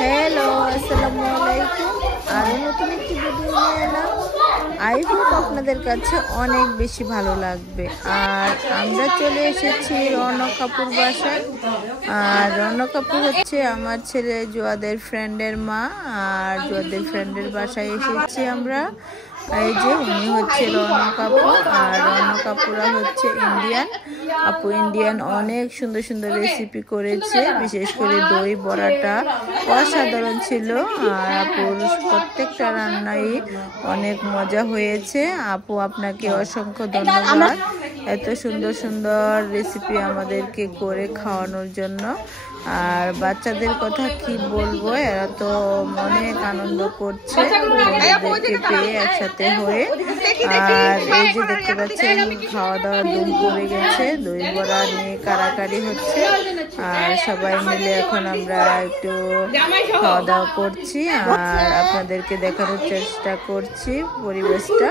হ্যালো, আসসালামু আলাইকুম। আরও নতুন একটি ভিডিও নিয়ে এলাম। আই হোপ আপনাদের কাছে অনেক বেশি ভালো লাগবে। আর আমরা চলে এসেছি রৌনক আপুর বাসায়। আর রৌনক আপু হচ্ছে আমার ছেলে জুয়াদের ফ্রেন্ডের মা। আর জুয়াদের ফ্রেন্ডের বাসায় এসেছি আমরা। এই যে উনি হচ্ছে রৌনক আপু, আর রৌনক আপুরা হচ্ছে ইন্ডিয়ান আপু। ইন্ডিয়ান অনেক সুন্দর সুন্দর রেসিপি করেছে, বিশেষ করে দই বড়াটা অসাধারণ ছিল। আর আপুর প্রত্যেকটা রান্নাই অনেক মজা হয়েছে। আপু আপনাকে অসংখ্য ধন্যবাদ এত সুন্দর সুন্দর রেসিপি আমাদেরকে করে খাওয়ানোর জন্য। আর বাচ্চাদের কথা কি বলবো, এরা তো অনেক আনন্দ করছে বন্ধুদেরকে পেয়ে একসাথে হয়ে। আর এই যে দেখতে পাচ্ছেন খাওয়া দাওয়া ধুম পড়ে গেছে, দই বড়া নিয়ে কারাকারি হচ্ছে। আর সবাই মিলে এখন আমরা একটু খাওয়া দাওয়া করছি আর আপনাদেরকে দেখানোর চেষ্টা করছি পরিবেশটা।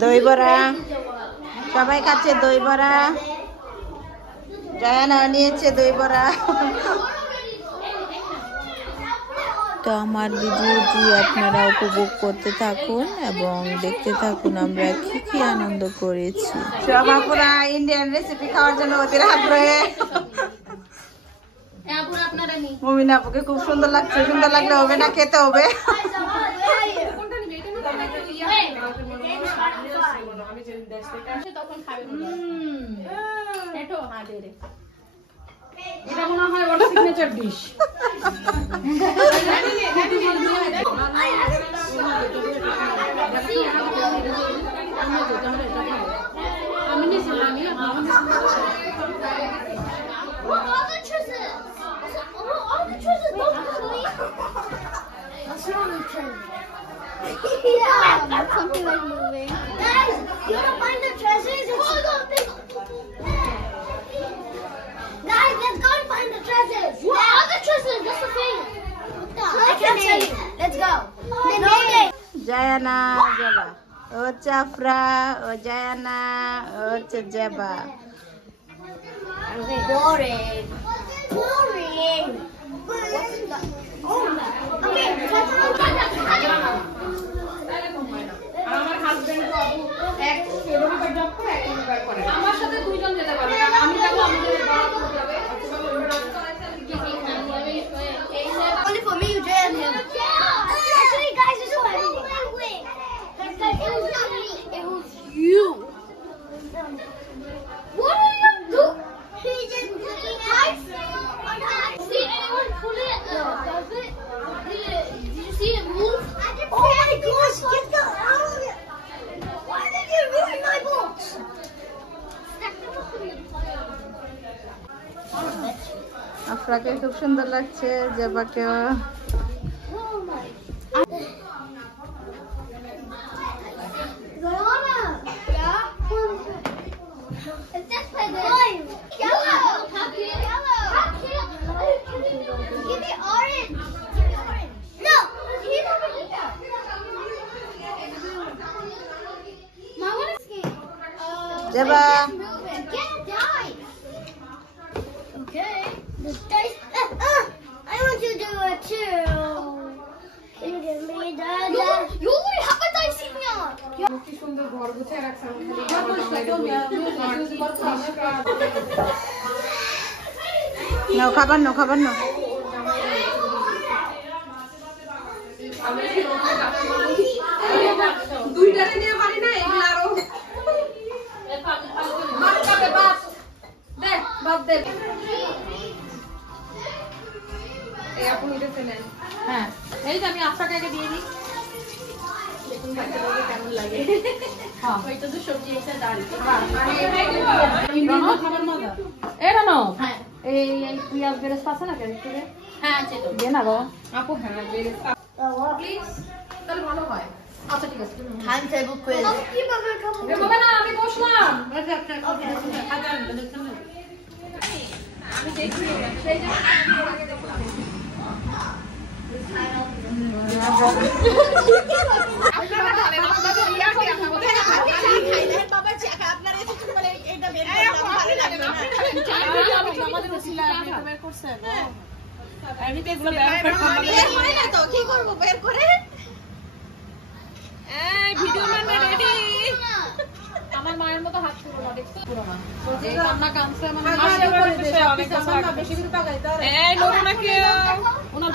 দই বড়া সবাই খাচ্ছে, দই বড়া জায়ানা নিয়েছে দই বড়া। তো আমার ভিডিওটি আপনারা উপভোগ করতে থাকুন এবং দেখতে থাকুন আমরা কি কি আনন্দ করেছি। সব আপুরা ইন্ডিয়ান রেসিপি খাওয়ার জন্য ওদের হাত ধরে। মুমিনা আপুকে খুব সুন্দর লাগছে, সুন্দর লাগলে হবে না, খেতে হবে। এটা মনে হয় ওর signature dish. Something like moving. Guys, you can find the treasures. Guys, let's go and find the treasures. What other treasures? That's the thing. I can't tell you. Let's go. Zayana Zeba, ও চাফরা, ও জায়ানা, ও জেবা। Boring. Boring. Okay. আমার husband তো এক রবিবার জব করে, এক রবিবার করে। আমার সাথে দুইজন যেতে পারবে, আমি যাবো, আমাদের বড় যাবে। Only for me, you and him. Actually, guys, it's so wait. It was not me. It was you. What are you doing? He just looking at. See anyone pull it? Does it? Did you see it move? Oh my gosh! Get the out of it! Why did you ruin my books? আপনাকে খুব সুন্দর লাগছে জেবাকে। Zeba Okay. The dice. I want you to do it too. Can you give me that? You already have a dice in here. কি সুন্দর ঘর গুছিয়ে রাখছেন। নাও খাবার, নাও খাবার, নাও। দুইটারে নিয়ে পারি না, এগুলো আরো বাদ দে। এই আপনি এটা নেন। হ্যাঁ, এই যে আমি আপনাকে আগে দিয়ে দিই। দেখুন বাচ্চাদের কেমন লাগে। হ্যাঁ, ওইটা তো সবজি একটা ডাল। হ্যাঁ, খাবার মজা। এটা নাও। হ্যাঁ, এই পিয়াজ বেরেস আছে না কেন? হ্যাঁ, আছে তো। দিয়ে না গো। আপু হ্যাঁ, বেরেস। প্লিজ। তাহলে ভালো হয়। আচ্ছা ঠিক আছে। Time table quiz. হবে না, আমি বসলাম। আমি দেখছি সেই যে আপনারা কি করবো বের করে? আমার মায়ের মতো হাত পুরো না, দেখছো পুরো না। এই কান্না কাঁদছে আমার এই লোক না কেউ ওনার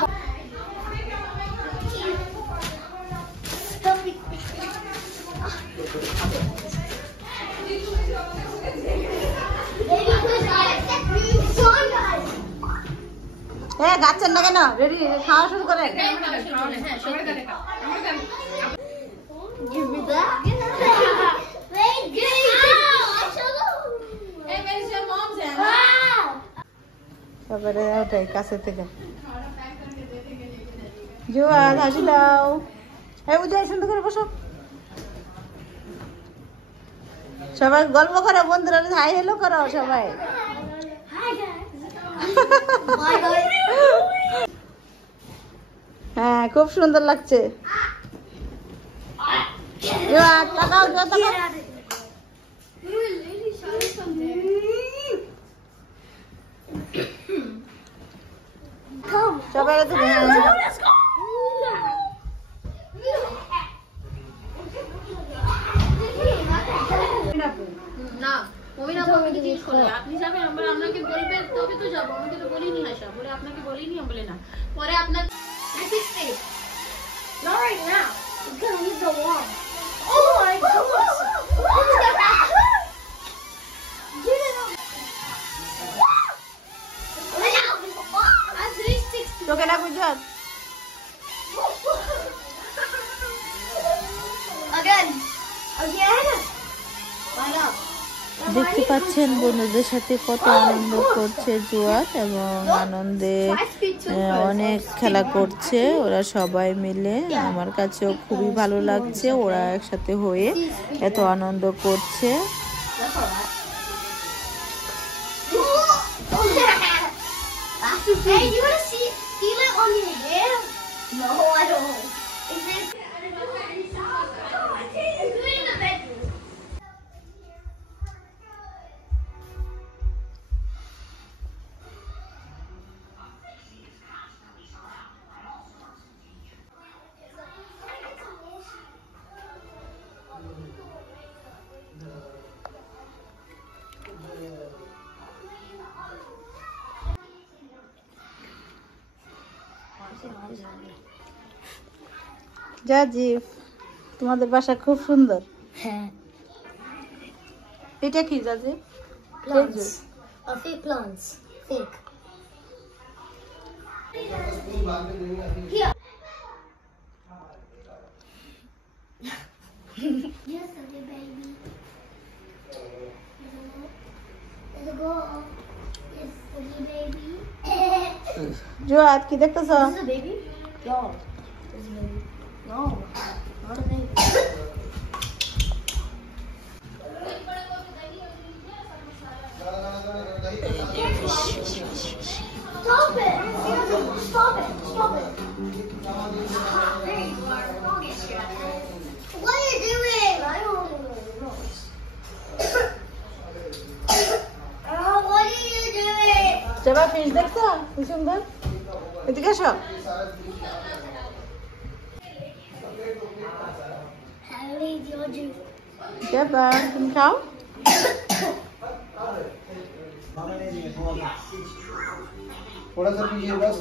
গাচ্ছেন না কেন? রেডি, খাওয়া শুরু করেন। Give me that. Wait, give me Hey, where is your mom's hand? তারপরে ওটাই কাছে থেকে জুয়া হাসি দাও। এই উদয় সুন্দর করে বসো, সবাই গল্প করো, বন্ধুরা হাই হ্যালো করো সবাই। Hi guys. Bye bye. হ্যাঁ খুব সুন্দর লাগছে। জুয়া তাকাও, জুয়া তাকাও। সবাই তো না মমিনা বলবে কি জিজ্ঞেস করলে আপনি যাবেন, আমরা আপনাকে বলবে তবে তো যাব, আমি তো বলিনি হাসা বলে আপনাকে বলিনি, আমি বলে না পরে আপনার Not right now. It's gonna hit the wall. Oh my gosh! Get it up. I'm 360. তোকে না Gujarat Again. Again. Why not? দেখতে পাচ্ছেন বন্ধুদের সাথে কত আনন্দ করছে জুয়াত এবং আনন্দে অনেক খেলা করছে ওরা সবাই মিলে। আমার কাছেও খুবই ভালো লাগছে ওরা একসাথে হয়ে এত আনন্দ করছে। Hey, you wanna see it on your hair? No, I don't. Is it? It's in the bedroom. জাজিব তোমাদের বাসা খুব সুন্দর। হ্যাঁ এটা কি জাজিব? plants. Fake plants. Fake. Here. Yes, okay, baby. Let's go. Yes, okay, baby. জুয়াত কি দেখতেছ? Is this a baby? No. This is a baby. No. Not a baby. Stop it! Stop it! Stop it! What are you doing? I don't know. What are you doing? জবা ফিশ দেখছ কি সুন্দর? এদিকে এসো। Harry, Georgie. জবা তুমি খাও। थोड़ा सा पीछे बस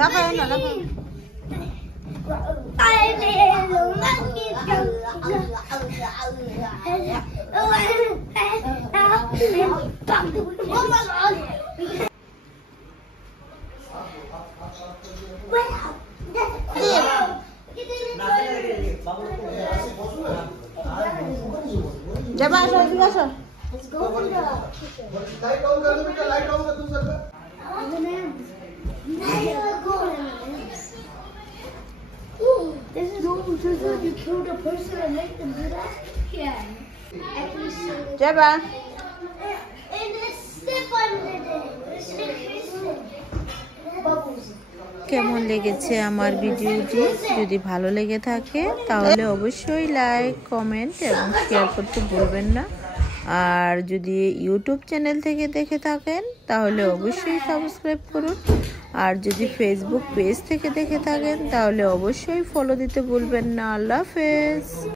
রাখো না রাখো। जब আসো এদিকে আসো। Let's go to the kitchen. Light on कर दो बेटा, लाइट ऑन कर दो sir. This is you killed a person and make them do that? Yeah. Actually, জবা and let's step under it. Let's make bubbles. কেমন লেগেছে আমার ভিডিওটি। যদি ভালো লেগে থাকে তাহলে অবশ্যই লাইক, কমেন্ট এবং শেয়ার করতে ভুলবেন না। আর যদি ইউটিউব চ্যানেল থেকে দেখে থাকেন তাহলে অবশ্যই সাবস্ক্রাইব করুন। আর যদি ফেসবুক পেজ থেকে দেখে থাকেন তাহলে অবশ্যই ফলো দিতে ভুলবেন না। আল্লাহ হাফেজ।